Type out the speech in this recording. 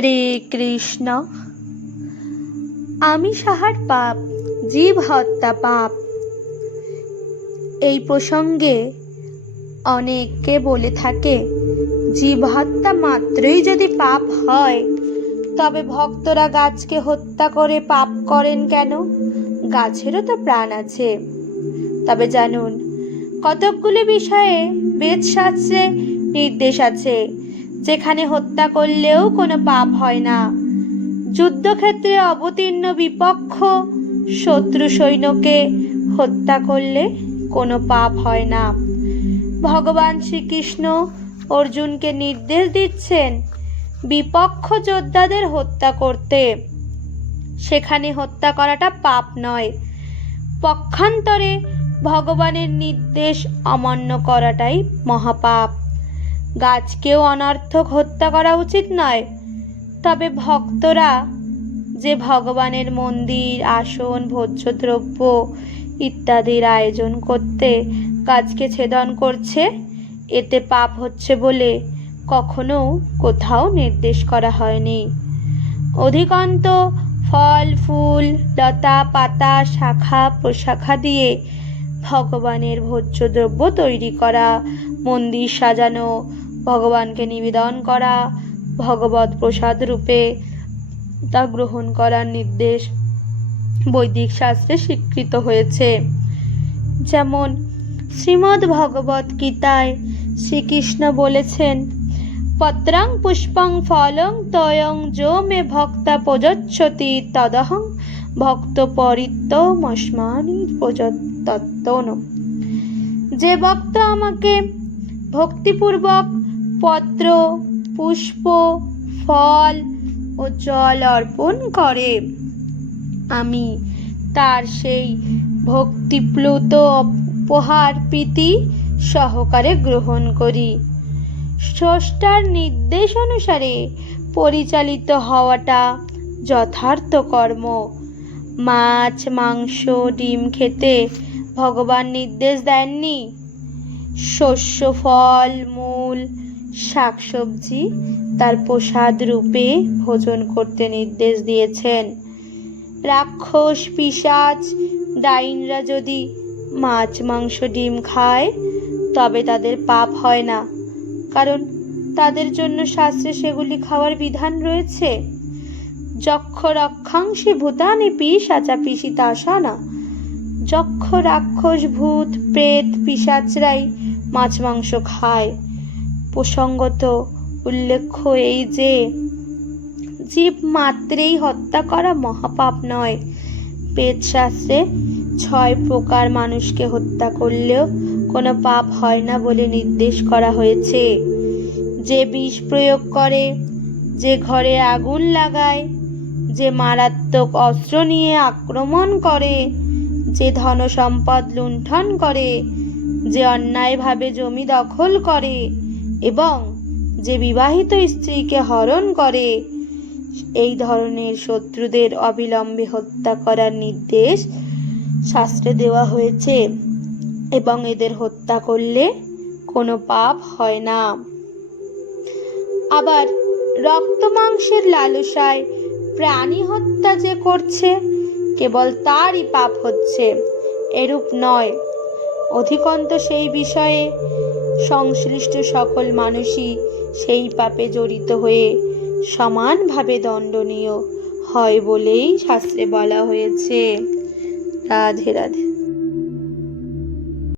হরে কৃষ্ণ। আমি সাহার পাপ, জীব হত্যা পাপ। এই প্রসঙ্গে অনেকে বলে থাকে, জীব হত্যা মাত্রই যদি পাপ হয়, তবে ভক্তরা গাছকে হত্যা করে পাপ করেন কেন? গাছেরও তো প্রাণ আছে। তবে জানুন, কতকগুলি বিষয়ে বেদ শাস্ত্রে নির্দেশ আছে। যেখানে হত্যা করলেও কোনো পাপ হয় না। যুদ্ধক্ষেত্রে অবতীর্ণ বিপক্ষ শত্রু সৈন্যকে হত্যা করলে কোনো পাপ হয় না। ভগবান শ্রীকৃষ্ণ অর্জুনকে নির্দেশ দিচ্ছেন বিপক্ষ যোদ্ধাদের হত্যা করতে। সেখানে হত্যা করাটা পাপ নয়, পক্ষান্তরে ভগবানের নির্দেশ অমান্য করাটাই মহাপাপ। গাছকেও অনর্থক হত্যা করা উচিত নয়। তবে ভক্তরা যে ভগবানের মন্দির, আসন, ভোজ্যদ্রব্য ইত্যাদির আয়োজন করতে গাছকে ছেদন করছে, এতে পাপ হচ্ছে বলে কখনো কোথাও নির্দেশ করা হয়নি। অধিকন্ত ফল, ফুল, লতা, পাতা, শাখা, প্রশাখা দিয়ে ভগবানের ভোজ্যদ্রব্য তৈরি করা, মন্দির সাজানো ভগবানকে নিবেদন করা, ভগবত প্রসাদ রূপে তা গ্রহণ করার নির্দেশ বৈদিক শাস্ত্রে স্বীকৃত হয়েছে। যেমন শ্রীমদ্ ভগবত গীতায় শ্রীকৃষ্ণ বলেছেন, পত্রাং পুষ্পং ফলং তয়ং যো মে ভক্তা প্রযচ্ছতি তদহং ভক্ত পরিত্য মস্মানি প্রযত্তন যে ভক্ত আমাকে ভক্তিপূর্বক পত্র, পুষ্প, ফল ও জল অর্পণ করে। আমি তার সেই ভক্তিপ্লুত উপহার প্রীতি সহকারে গ্রহণ করি। স্রষ্টার নির্দেশ অনুসারে পরিচালিত হওয়াটা যথার্থ কর্ম। মাছ, মাংস, ডিম খেতে ভগবান নির্দেশ দেননি। শস্য, ফল, মূল শাকসবজি তার প্রসাদ রূপে ভোজন করতে নির্দেশ দিয়েছেন। রাক্ষস পিসাচ ডাইনরা যদি মাছ, মাংস, ডিম খায়, তবে তাদের পাপ হয় না। কারণ তাদের জন্য শাস্ত্রে সেগুলি খাওয়ার বিধান রয়েছে। যক্ষ রক্ষাংশী ভূতানি পিসাচা পিসিতাসা না যক্ষ রাক্ষস ভূত, প্রেত পিসাচরাই মাছ, মাংস খায়। প্রসঙ্গত উল্লেখ্য এই যে, জীব মাত্রেই হত্যা করা মহাপাপ নয়। বেদশাস্ত্রে ছয় প্রকার মানুষকে হত্যা করলেও কোনো পাপ হয় না বলে নির্দেশ করা হয়েছে। যে বিষ প্রয়োগ করে, যে ঘরে আগুন লাগায়, যে মারাত্মক অস্ত্র নিয়ে আক্রমণ করে, যে ধনসম্পদ লুণ্ঠন করে, যে অন্যায়ভাবে জমি দখল করে এবং যে বিবাহিত স্ত্রীকে হরণ করে, এই ধরনের শত্রুদের অবিলম্বে হত্যা করার নির্দেশ শাস্ত্রে দেওয়া হয়েছে এবং এদের হত্যা করলে কোনো পাপ হয় না। আবার রক্ত মাংসের লালসায় প্রাণী হত্যা যে করছে, কেবল তারই পাপ হচ্ছে, এরূপ নয়। অধিকন্ত সেই বিষয়ে সংশ্লিষ্ট সকল মানুষই সেই পাপে জড়িত হয়ে সমানভাবে দণ্ডনীয় হয় বলেই শাস্ত্রে বলা হয়েছে। রাধে রাধে।